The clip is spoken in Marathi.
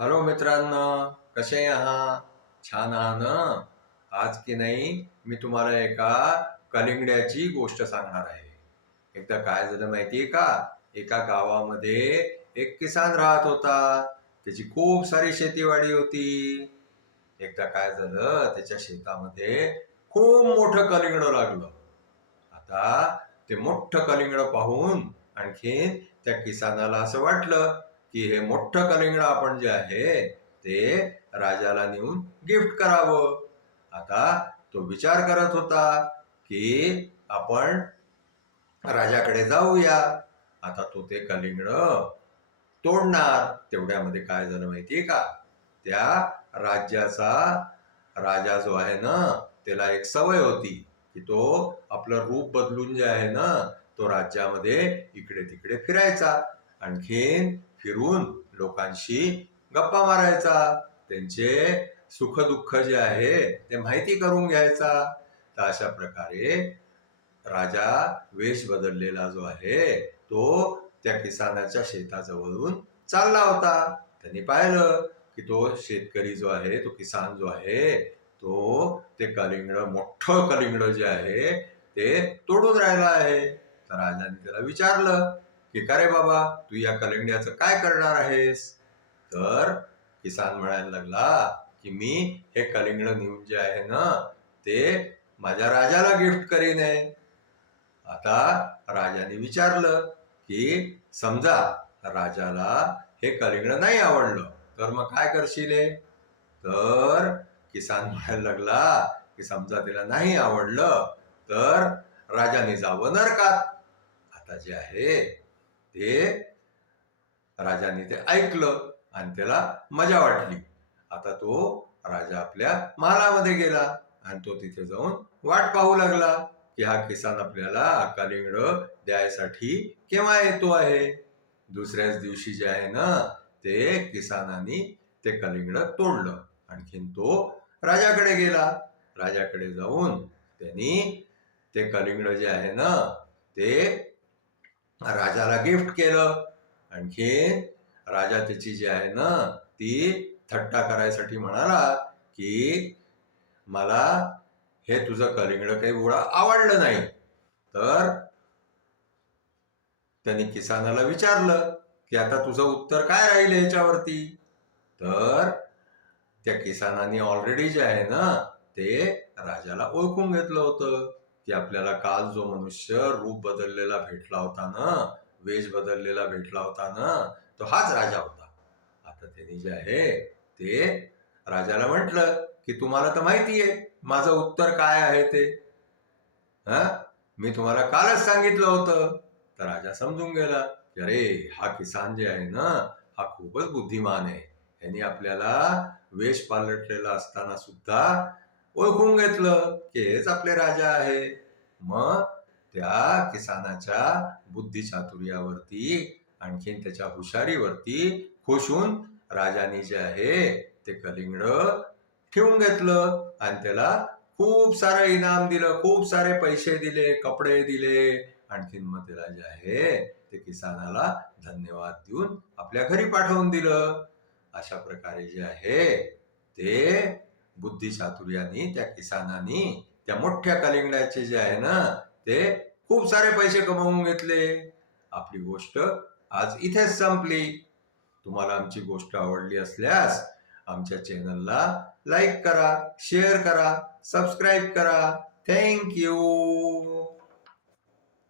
हॅलो मित्रांनो, कसे आहात? छान आहात ना? आज की नाही मी तुम्हाला एका कलिंगड्याची गोष्ट सांगणार आहे. एकदा काय झालं माहितीये का? एका गावामध्ये एक किसान राहत होता. त्याची खूप सारी शेतीवाडी होती. एकदा काय झालं, त्याच्या शेतामध्ये खूप मोठं कलिंगड लागलं. आता ते मोठं कलिंगड पाहून आणखीन त्या किसानाला असं वाटलं की हे मोठं कलिंगड आपण जे आहे ते राजाला नेऊन गिफ्ट करावं. आता तो विचार करत होता की आपण राजाकडे जाऊया. आता तो ते कलिंगड तोडणार. तेवढ्यामध्ये काय झालं माहितीये का? त्या राज्याचा राजा जो आहे ना, त्याला एक सवय होती की तो आपलं रूप बदलून जे आहे ना, तो राज्यामध्ये इकडे तिकडे फिरायचा. आणखीन फिरून लोकांशी गप्पा मारायचा. त्यांचे सुखदुःख जे आहे ते माहिती करून घ्यायचा. तर अशा प्रकारे राजा वेश बदललेला जो आहे तो त्या किसानाच्या शेताजवळून चालला होता. त्यांनी पाहिलं की तो शेतकरी जो आहे, तो किसान जो आहे, तो ते कलिंगड, मोठं कलिंगड जे आहे ते तोडून राहिला आहे. तर राजाने त्याला विचारलं की का रे बाबा, तू या कलिंगड्याचं काय करणार आहेस? तर किसान म्हणायला लागला की मी हे कलिंगड नेऊन जे आहे ना, ते माझ्या राजाला गिफ्ट करीन आहे. आता राजाने विचारलं की समजा राजाला हे कलिंगड नाही आवडलं तर मग काय करशील? तर किसान म्हणायला लागला की समजा तिला नाही आवडलं तर राजाने जावं नरकात. आता जे आहे ते राजाने ते ऐकलं आणि त्याला मजा वाटली. आता तो राजा आपल्या महालामध्ये गेला आणि तो तिथे जाऊन वाट पाहू लागला की हा किसान आपल्याला कलिंगड द्यायसाठी केव्हा येतो आहे. दुसऱ्याच दिवशी जे आहे ना, ते किसानाने ते कलिंगड तोडलं. आणखीन तो राजाकडे गेला. राजाकडे जाऊन त्यांनी ते कलिंगड जे आहे ना, ते राजाला गिफ्ट केलं. आणखीन राजा त्याची जी आहे ना, ती थट्टा करायसाठी म्हणाला की मला हे तुझं कलिंगड काही एवढं आवडलं नाही. तर त्यांनी किसानाला विचारलं की आता तुझं उत्तर काय राहील याच्यावरती? तर त्या किसानाने ऑलरेडी जे आहे ना, ते राजाला ओळखून घेतलं होतं की आपल्याला काल जो मनुष्य रूप बदललेला भेटला होता ना, वेश बदललेला भेटला होता ना, तो हाच राजा होता. आता त्यांनी जे आहे ते राजाला म्हटलं की तुम्हाला तर माहितीये माझं उत्तर काय आहे ते. मी तुम्हाला कालच सांगितलं होतं. तर राजा समजून गेला की अरे, हा किसान जे आहे ना, हा खूपच बुद्धिमान आहे. यांनी आपल्याला वेश पालटलेला असताना सुद्धा ओळखून घेतलं की हेच आपले राजा आहे. मग त्या किसानाच्या बुद्धिचातुर्यावरती आणखीन त्याच्या हुशारीवरती खुश होऊन राजाने जे आहे ते कलिंगड ठेवून घेतलं आणि त्याला खूप सारं इनाम दिलं, खूप सारे पैसे दिले, कपडे दिले. आणखीन मग त्याला जे आहे ते किसानाला धन्यवाद देऊन आपल्या घरी पाठवून दिलं. अशा प्रकारे जे आहे ते बुद्धिचातुर्याने त्या किसानाने त्या मोठ्या कलिंगडाचे जे आहे ना, ते खूप सारे पैसे कमवून घेतले. आपली गोष्ट आज इथेच संपली. तुम्हाला आमची गोष्ट आवडली असल्यास आमच्या चॅनलला लाईक करा, शेअर करा, सबस्क्राईब करा. Thank you.